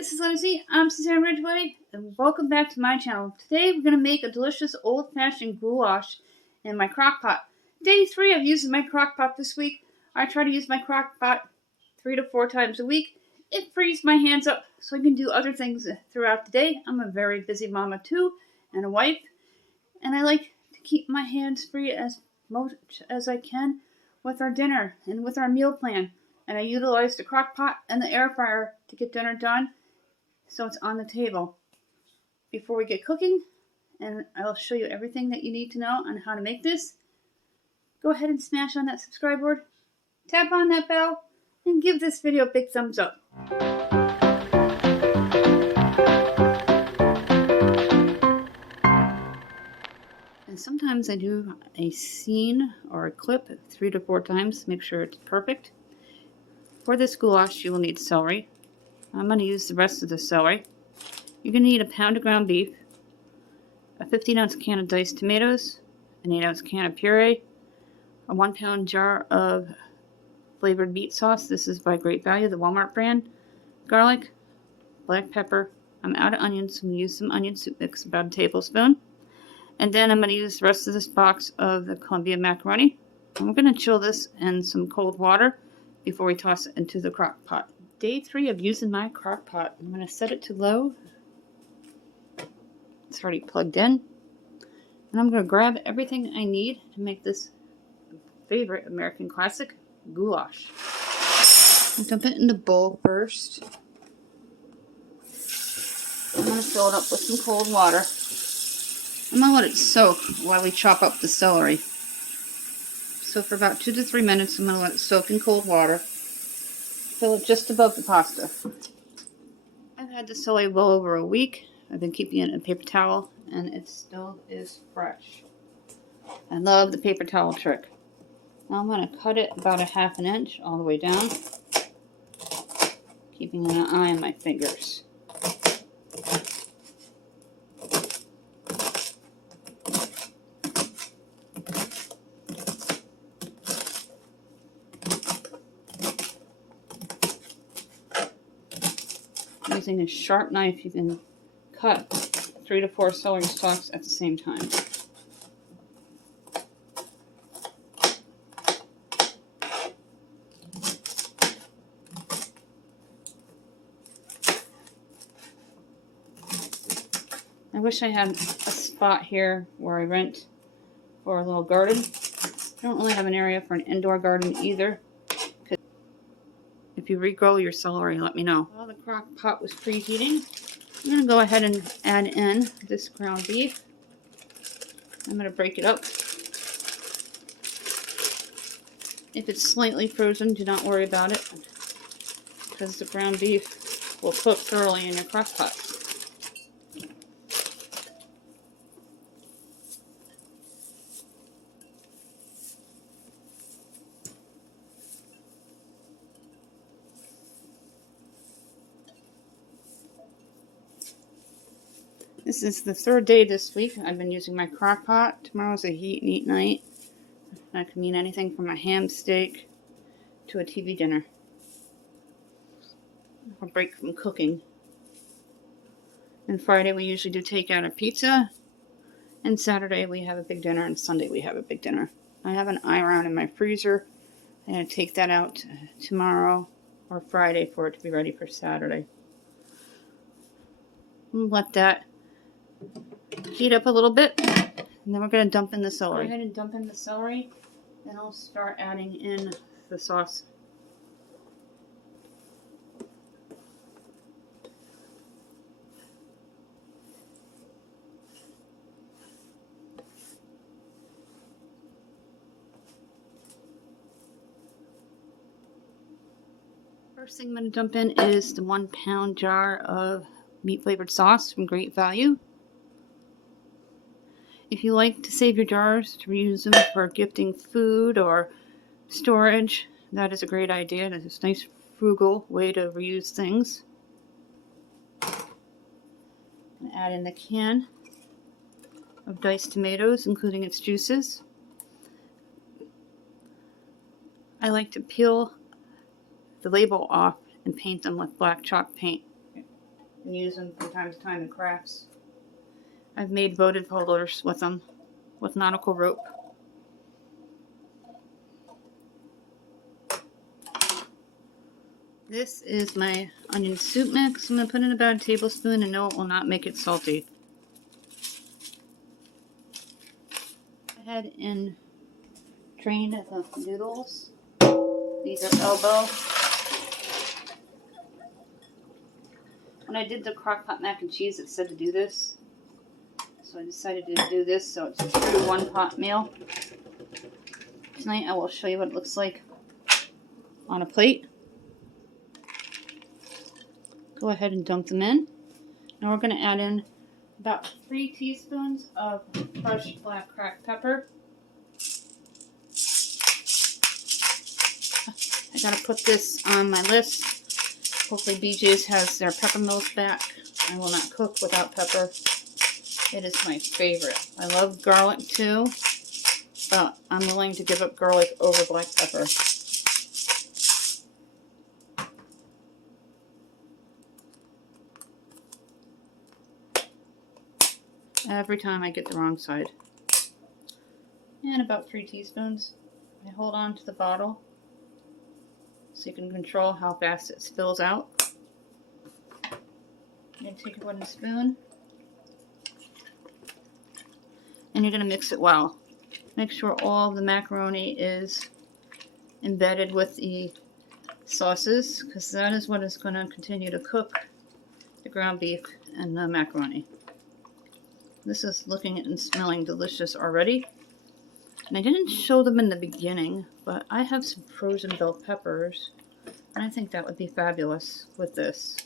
This is Lindsay. I'm Suzanne Ridgway, and welcome back to my channel. Today we're going to make a delicious old-fashioned goulash in my crock-pot. Day 3 of using my crock-pot this week. I try to use my crock-pot 3 to 4 times a week. It frees my hands up so I can do other things throughout the day. I'm a very busy mama too, and a wife, and I like to keep my hands free as much as I can with our dinner and with our meal plan. And I utilize the crock pot and the air fryer to get dinner done so it's on the table before we get cooking. And I'll show you everything that you need to know on how to make this. Go ahead and smash on that subscribe board, tap on that bell, and give this video a big thumbs up. And sometimes I do a scene or a clip 3 to 4 times to make sure it's perfect. For this goulash, you will need celery. I'm going to use the rest of the celery. You're going to need a pound of ground beef, a 15-ounce can of diced tomatoes, an 8-ounce can of puree, a 1-pound jar of flavored meat sauce. This is by Great Value, the Walmart brand. Garlic, black pepper. I'm out of onions, so I'm going to use some onion soup mix, about a tablespoon. And then I'm going to use the rest of this box of the Columbia macaroni. And we're going to chill this in some cold water before we toss it into the crock pot. Day 3 of using my crock pot. I'm going to set it to low. It's already plugged in. And I'm going to grab everything I need to make this favorite American classic goulash. I'll dump it in the bowl first. I'm going to fill it up with some cold water. I'm going to let it soak while we chop up the celery. So for about 2 to 3 minutes, I'm going to let it soak in cold water. Fill it just above the pasta. I've had the celery well over a week. I've been keeping it in a paper towel, and it still is fresh. I love the paper towel trick. Now I'm going to cut it about a ½ an inch all the way down, keeping an eye on my fingers. Using a sharp knife, you can cut 3 to 4 celery stalks at the same time. I wish I had a spot here where I rent for a little garden. I don't really have an area for an indoor garden either. If you regrow your celery, let me know. While the crock pot was preheating, I'm going to go ahead and add in this ground beef. I'm going to break it up. If it's slightly frozen, do not worry about it, because the ground beef will cook thoroughly in your crock pot. This is the 3rd day this week I've been using my crock pot. Tomorrow's a heat and eat night. That can mean anything from a ham steak to a TV dinner. A break from cooking. And Friday we usually do takeout or pizza. And Saturday we have a big dinner, and Sunday we have a big dinner. I have an eye round in my freezer. I'm going to take that out tomorrow or Friday for it to be ready for Saturday. Let that heat up a little bit, and then we're going to dump in the celery. Go ahead and dump in the celery, and I'll start adding in the sauce. First thing I'm going to dump in is the 1-pound jar of meat flavored sauce from Great Value. If you like to save your jars to reuse them for gifting food or storage, that is a great idea. It's a nice frugal way to reuse things. I'm going to add in the can of diced tomatoes, including its juices. I like to peel the label off and paint them with black chalk paint. and use them from time to time in crafts. I've made votive holders with them, with nautical rope. This is my onion soup mix. I'm going to put in about a tablespoon, and no, it will not make it salty. Go ahead and drain the noodles. These are elbow. When I did the Crockpot mac and cheese, it said to do this. So I decided to do this, so it's a true one-pot meal. Tonight I will show you what it looks like on a plate. Go ahead and dump them in. Now we're going to add in about 3 teaspoons of fresh black cracked pepper. I gotta put this on my list. Hopefully BJ's has their pepper mills back. I will not cook without pepper. It is my favorite. I love garlic too, but I'm willing to give up garlic over black pepper. Every time I get the wrong side. And about 3 teaspoons. I hold on to the bottle so you can control how fast it spills out. Then take a wooden spoon. And you're going to mix it well. Make sure all the macaroni is embedded with the sauces, because that is what is going to continue to cook the ground beef and the macaroni. This is looking and smelling delicious already. And I didn't show them in the beginning, but I have some frozen bell peppers, and I think that would be fabulous with this.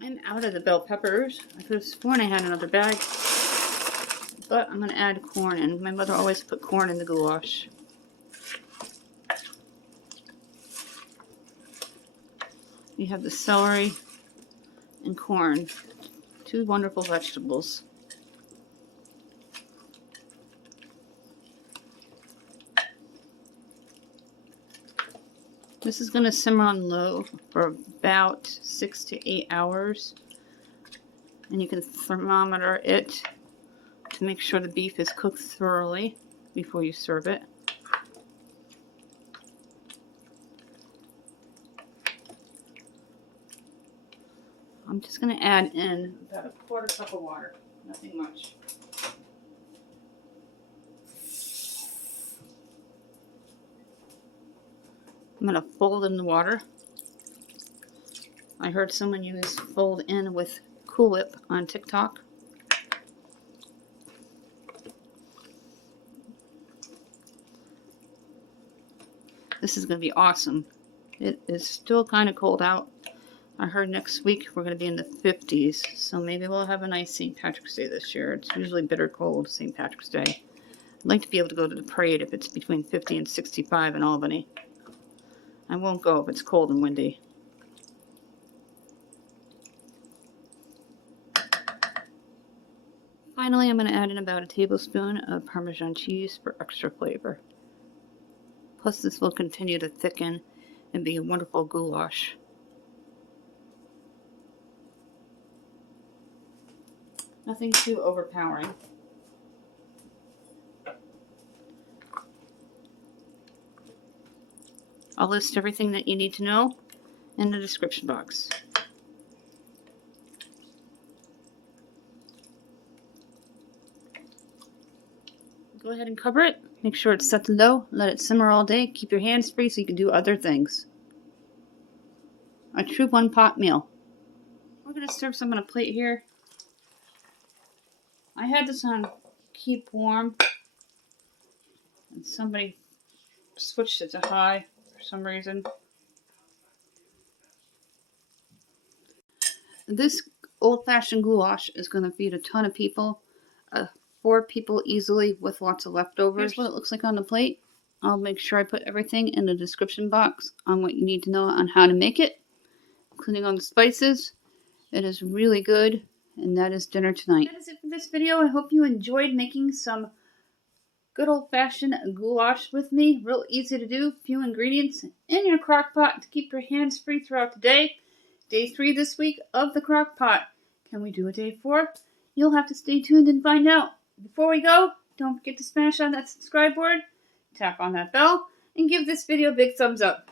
I'm out of the bell peppers. I could have sworn I had another bag, but I'm going to add corn in. My mother always put corn in the goulash. You have the celery and corn. 2 wonderful vegetables. This is going to simmer on low for about 6 to 8 hours. And you can thermometer it to make sure the beef is cooked thoroughly before you serve it. I'm just going to add in about a 1/4 cup of water, nothing much. I'm going to fold in the water. I heard someone use fold in with Cool Whip on TikTok. This is going to be awesome. It is still kind of cold out. I heard next week we're going to be in the 50s, so maybe we'll have a nice St. Patrick's Day this year. It's usually bitter cold, St. Patrick's Day. I'd like to be able to go to the parade if it's between 50 and 65 in Albany. I won't go if it's cold and windy. Finally, I'm going to add in about a tablespoon of Parmesan cheese for extra flavor. Plus, this will continue to thicken and be a wonderful goulash. Nothing too overpowering. I'll list everything that you need to know in the description box. Go ahead and cover it. Make sure it's set to low. Let it simmer all day. Keep your hands free so you can do other things. A true one-pot meal. We're going to serve some on a plate here. I had this on keep warm, and somebody switched it to high for some reason. This old-fashioned goulash is going to feed a ton of people, 4 people easily with lots of leftovers. Here's what it looks like on the plate. I'll make sure I put everything in the description box on what you need to know on how to make it, including all the spices. It is really good. And that is dinner tonight. That is it for this video. I hope you enjoyed making some good old-fashioned goulash with me. Real easy to do. Few ingredients in your crock pot to keep your hands free throughout the day. day 3 this week of the Crockpot. Can we do a day 4? You'll have to stay tuned and find out. Before we go, don't forget to smash on that subscribe board, tap on that bell, and give this video a big thumbs up.